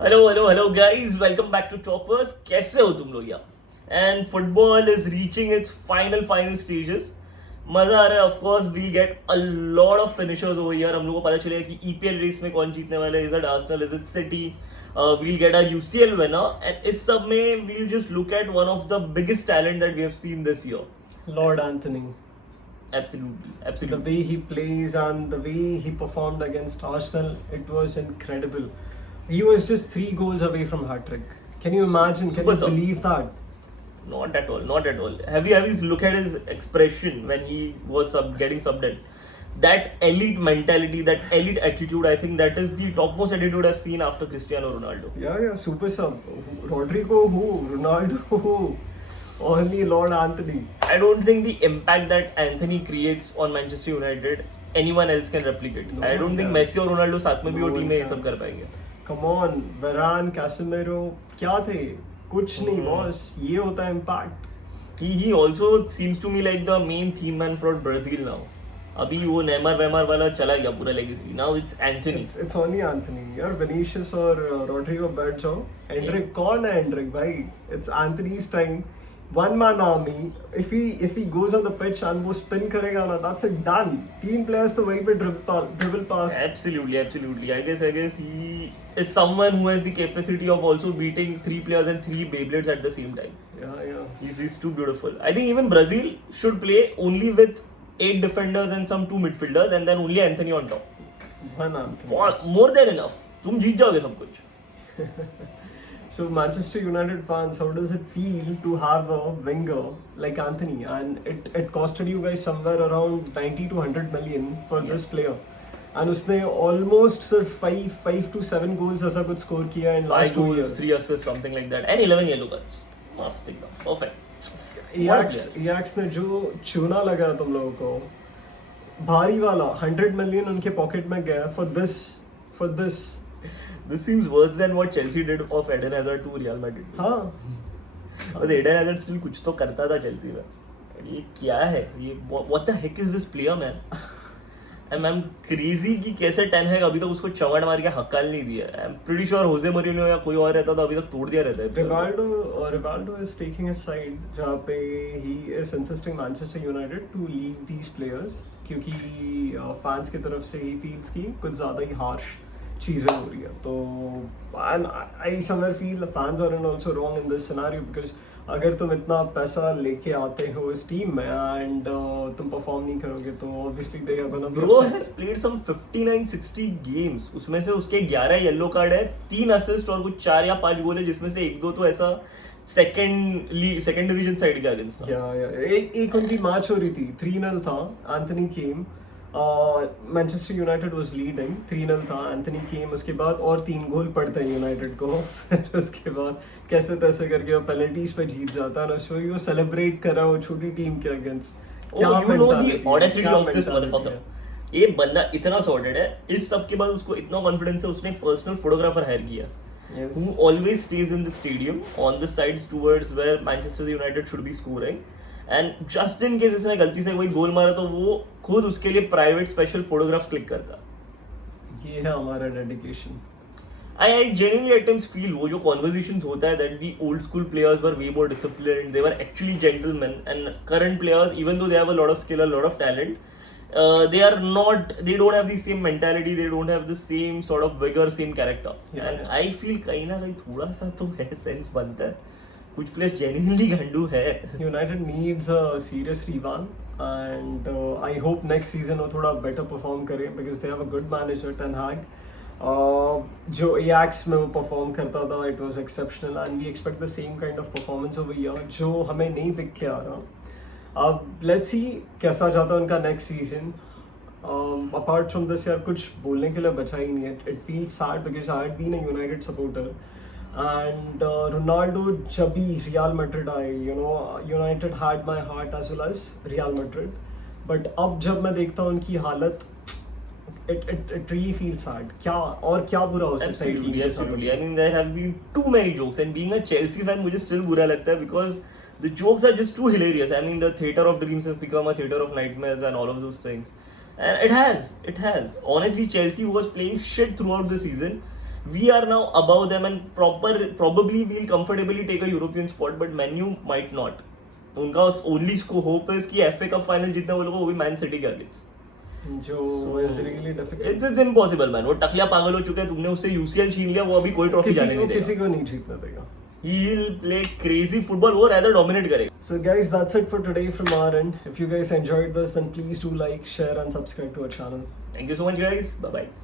Hello, guys. Welcome back to Talkers. कैसे हो तुम लोग यार? And football is reaching its final stages. मजा आ रहा है. Of course, we'll get a lot of finishers over here. हम लोगों को पता चलेगा कि EPL रेस में कौन जीतने वाला है. Is it Arsenal? Is it City? We'll get our UCL winner. And इस सब में we'll just look at one of the biggest talent that we have seen this year. Lord Anthony. Absolutely. The way he plays and the way he performed against Arsenal, it was incredible. He was just 3 goals away from hat-trick. Can you imagine? Can Super you sub. believe that? Not at all. Have you look at his expression when he was getting subbed in? That elite mentality, that elite attitude, I think that is the topmost attitude I've seen after Cristiano Ronaldo. Yeah, super sub. Rodrigo who? Ronaldo who? Only Lord Anthony. I don't think the impact that Anthony creates on Manchester United anyone else can replicate. No I don't think one Messi और Ronaldo साथ में भी वो No team one में ये can. सब कर पाएंगे. Come on, Varane, Casemiro, क्या थे? कुछ नहीं बॉस. ये होता है impact. He also seems to me like the main theme man for Brazil now. अभी वो नेमार वेमार वाला चला गया पूरा legacy. Now it's Anthony. It's only Anthony. यार Vinicius और Rodrigo बैठ जाओ. Endrick कौन है Endrick भाई? It's Anthony's time. One man army. If he goes on the pitch and वो spin करेगा ना, that's it done. 3 players तो वहीं पे dribble pass. Absolutely. I guess he is someone who has the capacity of also beating 3 players and 3 Beyblades at the same time. Yeah. He's too beautiful. I think even Brazil should play only with 8 defenders and some 2 midfielders and then only Anthony on top. One Anthony. More than enough. तुम जीत जाओगे सब कुछ. So Manchester United fans, how does it feel to have a winger like Anthony? And it costed you guys somewhere around 90 to 100 million for this player. And उसने almost सिर्फ 5 to 7 goals ऐसा कुछ score किया in 5 last 2 goals, years. 3 assists, something like that. And 11 yellow cards. मस्त एकदम. Perfect. Ajax ने जो चूना लगाया तुम लोगों को, भारी वाला 100 million उनके पॉकेट में गया for this. This seems worse than what Chelsea did of Eden Hazard to Real Madrid. हाँ. बस Eden Hazard still कुछ तो करता था Chelsea में. ये क्या है? ये what the heck is this player, man? I'm crazy कि कैसे टेन हैग अभी तक उसको चवड़ मार के हक्काल नहीं दिया. I'm pretty sure Jose Mourinho या कोई और रहता तो अभी तक तोड़ दिया रहता है. Rivaldo is taking a side जहाँ पे he is insisting Manchester United to leave these players क्योंकि fans की तरफ से he feels कि कुछ ज़्यादा ही harsh चीज़ें हो रही है. तो and I somewhere feel the fans are also wrong in this scenario because अगर तुम इतना पैसा लेके आते हो इस टीम में एंड तुम परफॉर्म नहीं करोगे तो obviously they are gonna be Bro upset. has played some 59-60 games. उसमें से उसके 11 येलो कार्ड है, 3 असिस्ट और कुछ 4 या 5 गोल है जिसमें से 1-2 तो ऐसा सेकंड डिवीजन साइड के अगेंस्ट था. एक उनकी मैच हो रही थी 3-0 था. Anthony came, Manchester United was leading 3-0 था. एंथनी केम, उसके बाद और 3 गोल पड़ते हैं यूनाइटेड को. फिर उसके बाद कैसे तैसे करके वो पेनल्टीज पे जीत जाता है. उसमें वो सेलिब्रेट कर रहा है वो छोटी टीम के against. You know the audacity of this motherfucker. ये बंदा इतना सॉर्टेड है. इस सब के बाद उसको इतना कॉन्फिडेंस है उसने पर्सनल फोटोग्राफर हायर किया. Who always stays in the stadium on the sides towards where Manchester United should be scoring. And just in case इसने गलती से कोई गोल मारा तो वो खुद उसके लिए प्राइवेट स्पेशल फोटोग्राफ क्लिक करता. ये है हमारा dedication. I genuinely at times feel वो जो conversations होता है that the old school players were way more disciplined, they were actually gentlemen, and current players, even though they have a lot of skill, a lot of talent, they don't have the same mentality, they don't have the same sort of vigor, same character. Yeah. And I feel कहीं ना कहीं थोड़ा सा तो है sense बनता है. कुछ players genuinely गंडू है. United needs a serious revamp and I hope next season वो थोड़ा better perform करे because they have a good manager Ten Hag. जो Ajax में वो परफॉर्म करता था it was exceptional and we expect the same kind of performance over here जो हमें नहीं दिख के आ रहा. अब let's see कैसा जाता है उनका next season. Apart from this यार कुछ बोलने के लिए बचा ही नहीं है. It feels sad because I had been a United supporter and Ronaldo जब भी Real Madrid आए, you know, United had my heart as well as Real Madrid. But अब जब मैं देखता हूँ उनकी हालत, it really feels sad. क्या बुरा हो सकता है टीम के साथ. Absolutely. I mean, there have been too many jokes, and being a Chelsea fan, मुझे still बुरा लगता है because the jokes are just too hilarious. I mean, the theater of dreams has become a theater of nightmares and all of those things. And it has. Honestly, Chelsea was playing shit throughout the season. We are now above them and probably we'll comfortably take a European spot, but Man U might not. उनका only hope is कि FA Cup final जीतना वो लोगों को भी Man City के against. जो is really difficult. It's impossible man. वो टकलिया पागल हो चुका है. तुमने उससे UCL छीन लिया, वो अभी कोई ट्रॉफी जाने नहीं देगा. किसी को नहीं जीतने देगा. He'll play crazy football. वो rather dominate करेगा. So guys, that's it for today from our end. If you guys enjoyed this, then please do like, share and subscribe to our channel. Thank you so much guys. Bye bye.